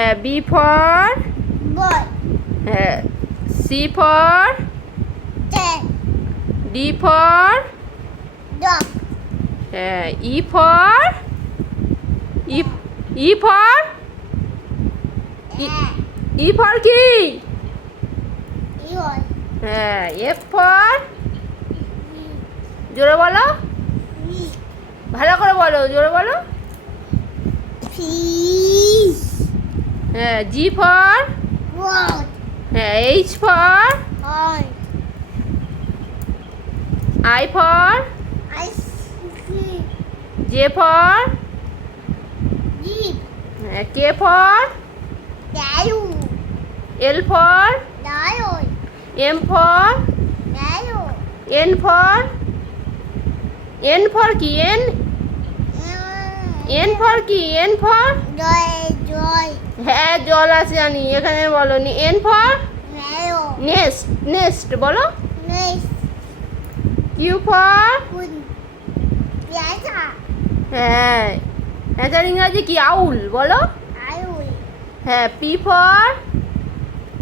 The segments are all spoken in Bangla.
হ্যাঁ বি ফর boy, হ্যাঁ C for cat, D for dog, হ্যাঁ E for E for cat, E for কি eagle, হ্যাঁ এফ ফর জোরে বলো fish, ভালো করে বলো জোরে বলো fish, হ্যাঁ জি ফর goat, হ্যাঁ H for horse, I for ice cream, J for jeep, হ্যাঁ K for lion, L for lion, M for lion, N for কি এন ফর কি এন ফর joy, হ্যাঁ জল আছে জানি এখানে বলো নি এন ফর lion, নেস্ট বলো nice, Q for good, piazza, হ্যাঁ হ্যাঁ ইংরাজি কি আউল বলো owl, হ্যাঁ পি ফর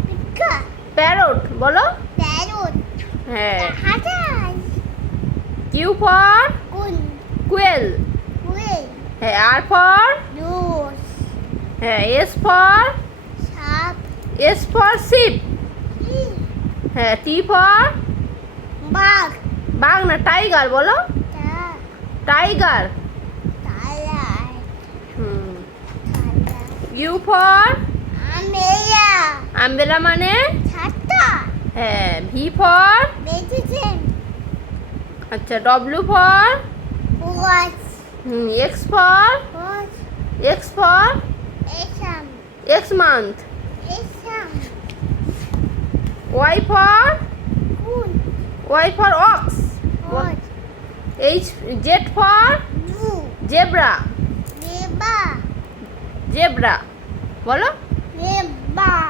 pika, প্যারট বলো parrot, হ্যাঁ hatai, Q for good, quail quail, হ্যাঁ আর ফর nose, হ্যাঁ এস ফর শিপ sheep, হ্যাঁ টি ফর bug, বাঘ না টাইগার বলো duck, টাইগার salad, হুম salad, U for umbrella, umbrella মানে ছাতা, হ্যাঁ ভি ফর vegetable, আচ্ছা W for horse, X for exam, X মান্থ exam, Y for good, ox horse, H Z for blue, zebra river, zebra বলো river,